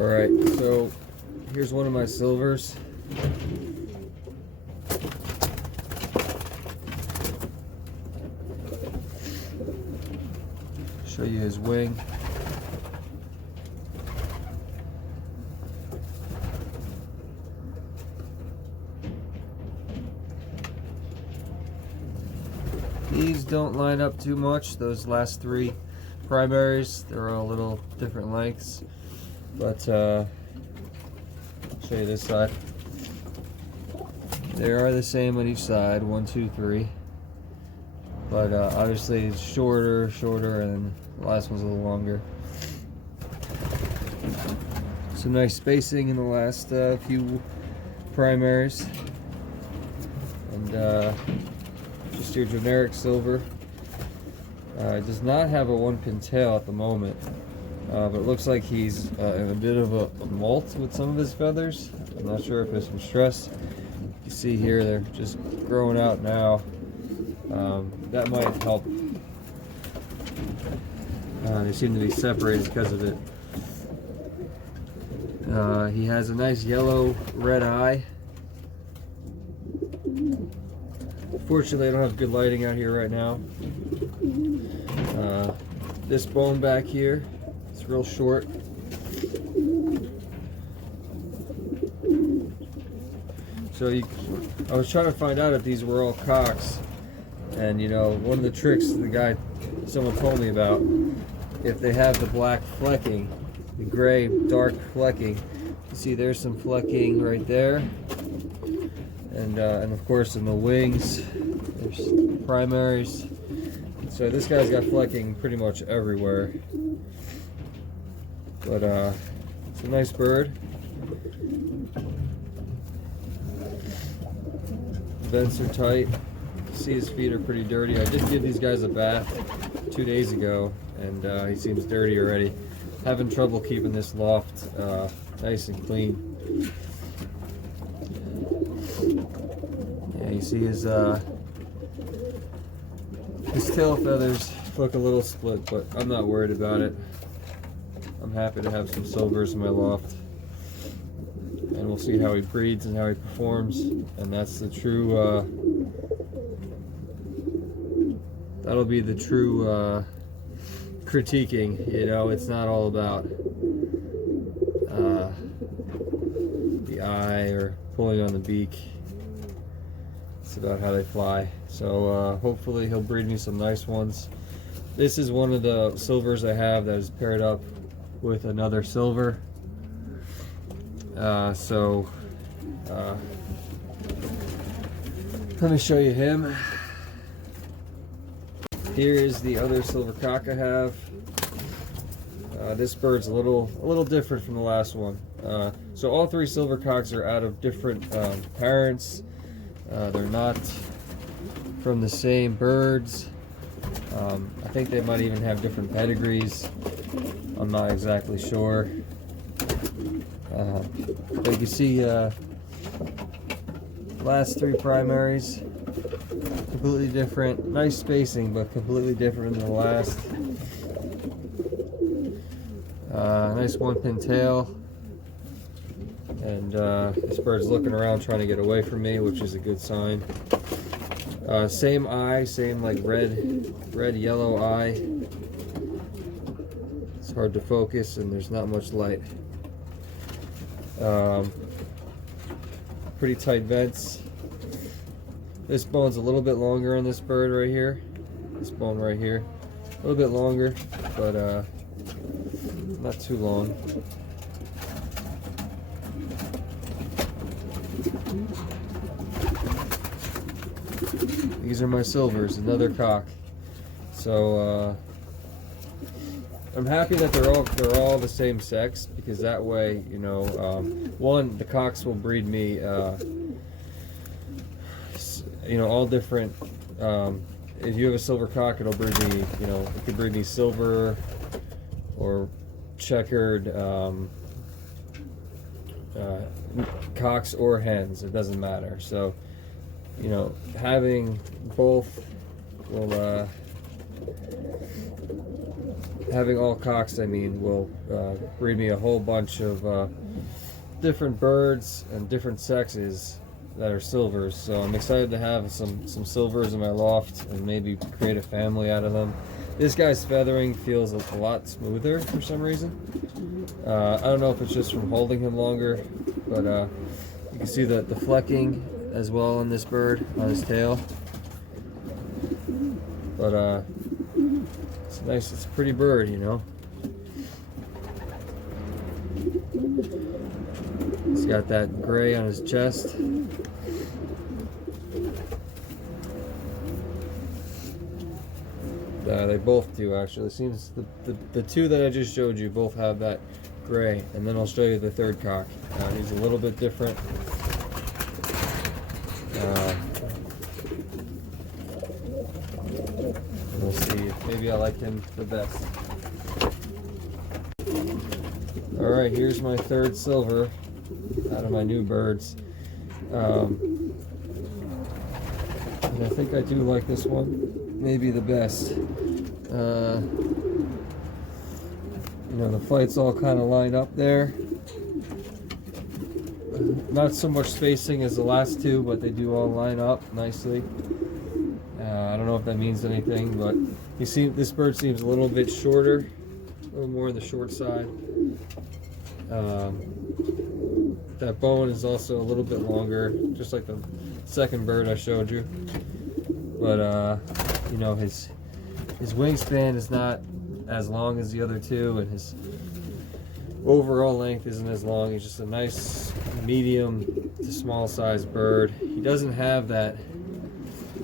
Alright, so here's one of my silvers. Show you his wing. These don't line up too much. Those last three primaries, they're all a little different lengths. But show you this side. They are the same on each side, 1, 2, 3. But obviously it's shorter, and the last one's a little longer. Some nice spacing in the last few primaries. And just your generic silver. It does not have a 1-pin tail at the moment, but it looks like he's in a bit of a molt with some of his feathers. I'm not sure if it's from stress. You can see here they're just growing out now. That might help. They seem to be separated because of it. He has a nice yellow-red eye. Fortunately, I don't have good lighting out here right now. This bone back here, it's real short. So I was trying to find out if these were all cocks. And you know, one of the tricks someone told me about, if they have the black flecking, the gray dark flecking, you see there's some flecking right there. And of course in the wings, there's primaries. So this guy's got flecking pretty much everywhere. But it's a nice bird. Vents are tight. See, his feet are pretty dirty. I did give these guys a bath 2 days ago, and he seems dirty already. Having trouble keeping this loft nice and clean. Yeah, you see his tail feathers look a little split, but I'm not worried about it. I'm happy to have some silvers in my loft, and we'll see how he breeds and how he performs. And that's the true. That'll be the true critiquing. You know, it's not all about the eye or pulling on the beak. It's about how they fly. So hopefully he'll breed me some nice ones. This is one of the silvers I have that is paired up with another silver. Let me show you him. Here is the other silver cock I have. This bird's a little different from the last one. So all three silver cocks are out of different parents. They're not from the same birds. I think they might even have different pedigrees. I'm not exactly sure. But you can see last three primaries, completely different. Nice spacing, but completely different than the last. Nice 1-pin tail. And this bird's looking around trying to get away from me, which is a good sign. Same eye, same like red yellow eye. It's hard to focus and there's not much light. Pretty tight vents. This bone's a little bit longer on this bird right here. This bone right here, a little bit longer, but not too long. These are my silvers, another cock. So I'm happy that they're all the same sex, because that way, you know, one, the cocks will breed me, you know, all different. If you have a silver cock, it'll breed me, you know, it could breed me silver or checkered cocks or hens. It doesn't matter. So, you know, having both will having all cocks, I mean, will breed me a whole bunch of different birds and different sexes that are silvers. So I'm excited to have some silvers in my loft and maybe create a family out of them. This guy's feathering feels a lot smoother for some reason. I don't know if it's just from holding him longer, but you can see the flecking as well on this bird, on his tail. But it's nice, it's a pretty bird, you know. He's got that gray on his chest. They both do, actually. It seems the two that I just showed you both have that gray, and then I'll show you the third cock. He's a little bit different. We'll see. Maybe I like him the best. Alright, here's my third silver out of my new birds. And I think I do like this one maybe the best. You know, the flight's all kind of lined up there. Not so much spacing as the last two, but they do all line up nicely. I don't know if that means anything, but you see this bird seems a little bit shorter, a little more on the short side. That bone is also a little bit longer, just like the second bird I showed you. But you know, his wingspan is not as long as the other two, and his overall length isn't as long. He's just a nice medium to small sized bird. He doesn't have that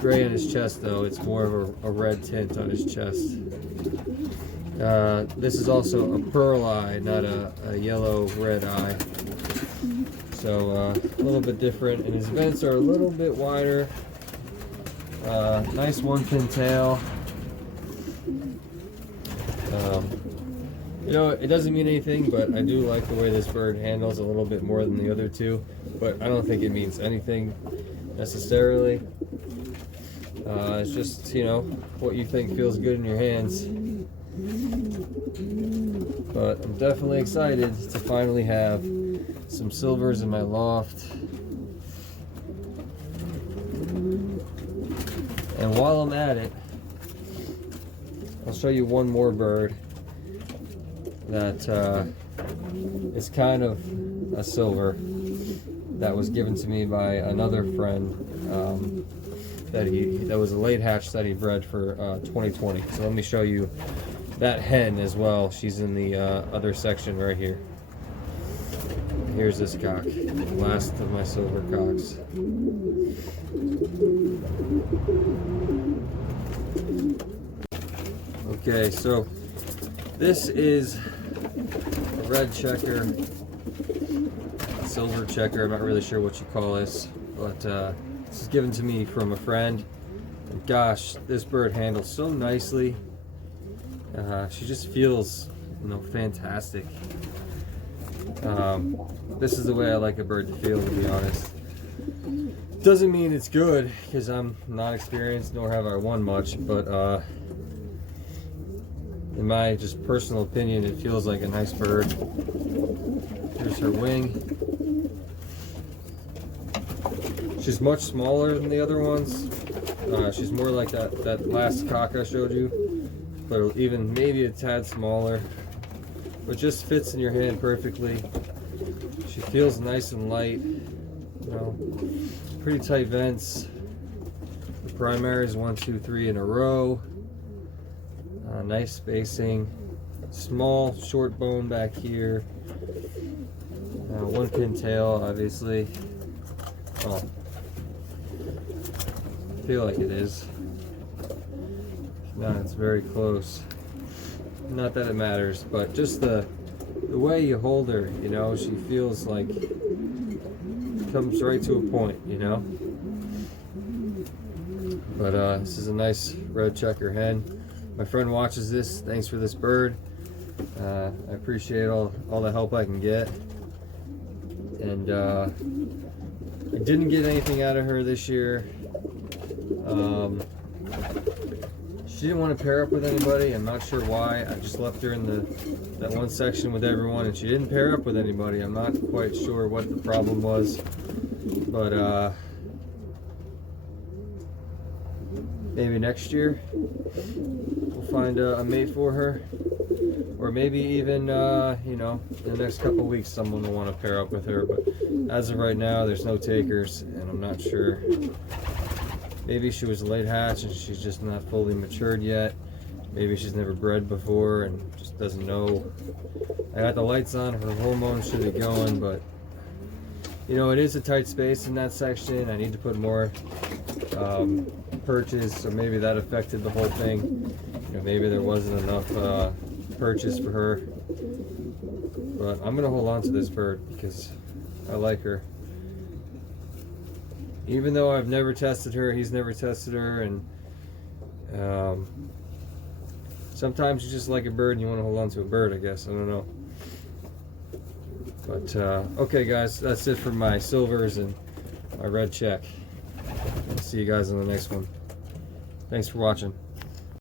gray on his chest though. It's more of a red tint on his chest. This is also a pearl eye, not a yellow red eye. So a little bit different, and his vents are a little bit wider. Nice one pin tail. You know, it doesn't mean anything, but I do like the way this bird handles a little bit more than the other two, but I don't think it means anything necessarily. It's just, you know, what you think feels good in your hands. But I'm definitely excited to finally have some silvers in my loft. And while I'm at it, I'll show you one more bird that is kind of a silver that was given to me by another friend that was a late hatch that he bred for 2020. So let me show you that hen as well. She's in the other section right here. Here's this cock, last of my silver cocks. Okay, so this is a red checker, silver checker. I'm not really sure what you call this, but this is given to me from a friend. And gosh, this bird handles so nicely. She just feels, you know, fantastic. This is the way I like a bird to feel, to be honest. Doesn't mean it's good, because I'm not experienced, nor have I won much, but in my just personal opinion, it feels like a nice bird. Here's her wing. She's much smaller than the other ones. She's more like that last cock I showed you, but even maybe a tad smaller. But just fits in your hand perfectly. She feels nice and light. You know, pretty tight vents. The primary is 1, 2, 3 in a row. Nice spacing. Small, short bone back here. One pin tail, obviously. Oh, I feel like it is. No, it's very close. Not that it matters, but just the way you hold her, you know, she feels like comes right to a point, you know. But this is a nice red checker hen. My friend watches this. Thanks for this bird. I appreciate all the help I can get. And I didn't get anything out of her this year. She didn't want to pair up with anybody. I'm not sure why. I just left her in that one section with everyone, and she didn't pair up with anybody. I'm not quite sure what the problem was, but maybe next year we'll find a mate for her, or maybe even you know, in the next couple weeks someone will want to pair up with her. But as of right now, there's no takers, and I'm not sure. Maybe she was a late hatch and she's just not fully matured yet. Maybe she's never bred before and just doesn't know. I got the lights on, her hormones should be going, but you know, it is a tight space in that section. I need to put more perches, so maybe that affected the whole thing. You know, maybe there wasn't enough perches for her. But I'm gonna hold on to this bird because I like her. Even though I've never tested her, he's never tested her, and sometimes you just like a bird and you want to hold on to a bird, I guess. I don't know. But okay, guys, that's it for my silvers and my red check. I'll see you guys in the next one. Thanks for watching.